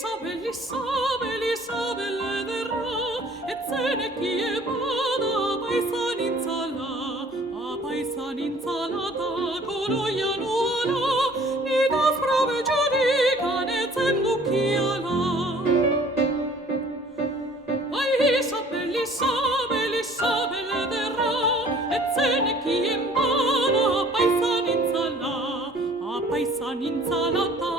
Belissa, Belissa, belederra, etzenekien bada apaisan intzala, ta koloia nuala, nidaz probetxarik anetzen dukiala. Ai, Belissa, Belissa, belederra, etzenekien bada apaisan intzala, ta